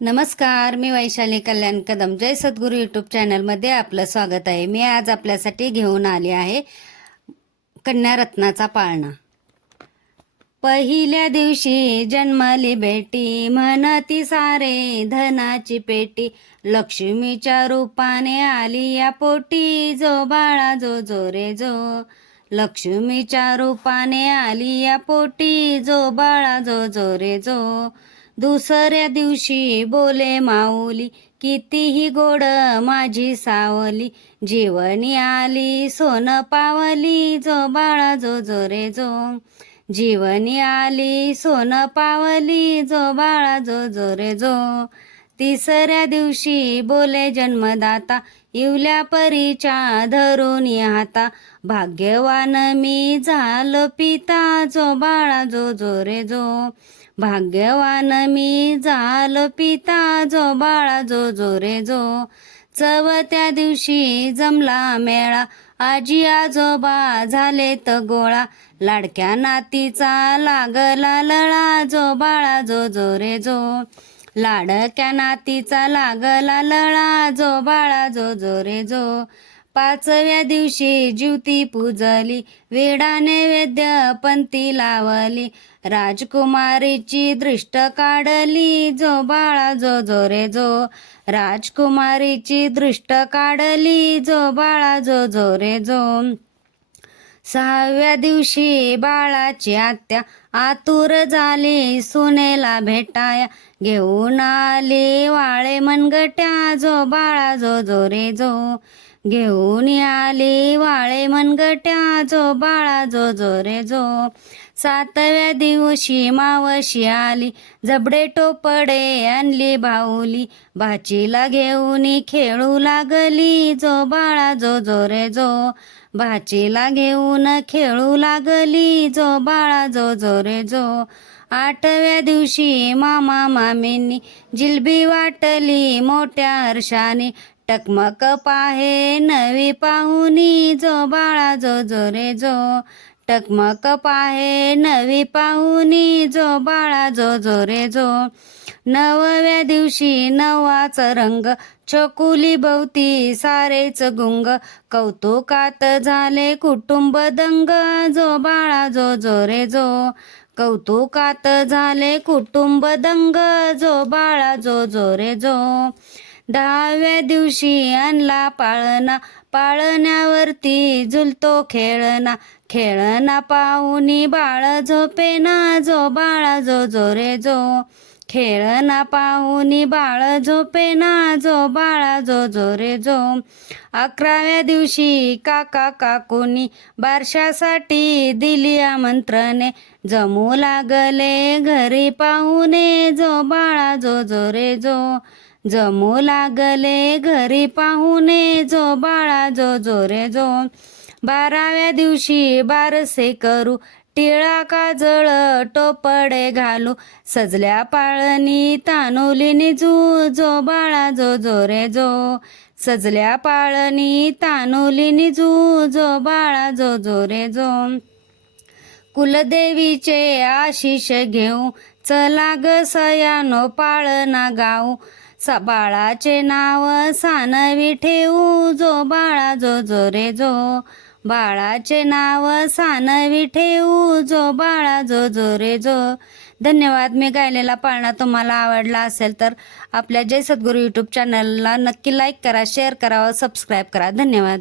नमस्कार मी वैशाली कल्याण कदम. जय सद्गुरू यूट्यूब चॅनलमध्ये आपलं स्वागत आहे. मी आज आपल्यासाठी घेऊन आले आहे कन्यारत्नाचा पाळणा. पहिल्या दिवशी जन्मली बेटी म्हणती सारे धनाची पेटी. लक्ष्मीच्या रूपाने आली या पोटी जो बाळा जो जो रे जो लक्ष्मीच्या रूपाने आली या पोटी जो बाळा जो जो रे जो दुसऱ्या दिवशी बोले माऊली कितीही गोड माझी सावली. जीवनी आली सोन पावली जो बाळा जो जो रे जो. जीवनी आली सोन पावली जो बाळा जो जो रे जो. तिसऱ्या दिवशी बोले जन्मदाता इवल्या परीच्या धरून हाता भाग्यवान मी झालो पिता जो बाळा जो जो रे जो. भाग्यवान मी झालो पिता जो बाळा जो जो रे जो. चवत्या दिवशी जमला मेळा आजी आजोबा झाले त गोळा. लाडक्या नातीचा लागला लळा जो बाळा जो जो रे जो. लाडक्या नातीचा लागला लळा जो बाळा जो जो रे जो. पाचव्या दिवशी ज्युती पूजली वेडा नैवेद्य पंथी लावली. राजकुमारीची दृष्ट काढली जो बाळा जो जो रे जो. राजकुमारीची दृष्ट काढली जो बाळा जो जो रे जो. सहाव्या दिवशी बाळाची आत्या आतुर झाली. सुनेला भेटाया घेऊन आली. वाळे मनगट्या जो बाळा जो जो रे जो घेऊन आली. वाळे मनगट्या जो बाळा जो जो रे जो सातव्या दिवशी मावशी आली. जबडे टोपडे आणली बाहुली. भाचीला घेऊन खेळू लागली. जो बाळा जो जो रे जो. भाचीला घेऊन खेळू लागली. जो बाळा जो जो रे जो. आठव्या दिवशी मामा मामींनी जिलबी वाटली मोठ्या हर्षाने. टकमक पाहे नवी पाहुनी. जो बाळा जो जो रे जो. टकमक पाहे नवी पाहुनी जो बाळा जो जो रे जो. नवव्या दिवशी नवाचा रंग चकुली भोवती सारेच गुंग. कौतुकात झाले कुटुंब दंग जो बाळा जो जो रे जो. कौतुकात झाले कुटुंब दंग जो बाळा जो जो रे जो. दहाव्या दिवशी आणला पाळणा पाळण्यावरती झुलतो खेळना खेळना पाहुनी बाळ झोपेना जो बाळा जो जो रे जो. खेळना पाहुनी बाळ झोपेना जो बाळा जो जो रे जो. अकराव्या दिवशी काका काकूनी बारशासाठी दिली आमंत्रणे. जमू लागले घरी पाहुणे जो बाळा जो जो रे जो. जमू लागले घरी पाहुणे जो बाळा जो जो रे जो बाराव्या दिवशी बारसे करू. टिळा काजळ टोपडे घालू. सजल्या पाळणी तानुली निजू. जो बाळा जो जो रे जो सजल्या पाळणी तानुली निजू. जो बाळा जो जो रे जो कुलदेवीचे आशिष घेऊ. चला ग सयानो पाळणा गाऊ. सा बाळाचे नाव सानवी ठेवू जो बाळा जो जो रे जो. बाळाचे नाव सानवी ठेवू जो बाळा जो जो रे जो. धन्यवाद मी गायलेला पाळणा तुम्हाला आवडला असेल तर आपल्या जय सद्गुरू यूट्यूब चॅनलला नक्की लाईक करा शेअर करा व सबस्क्राईब करा. धन्यवाद.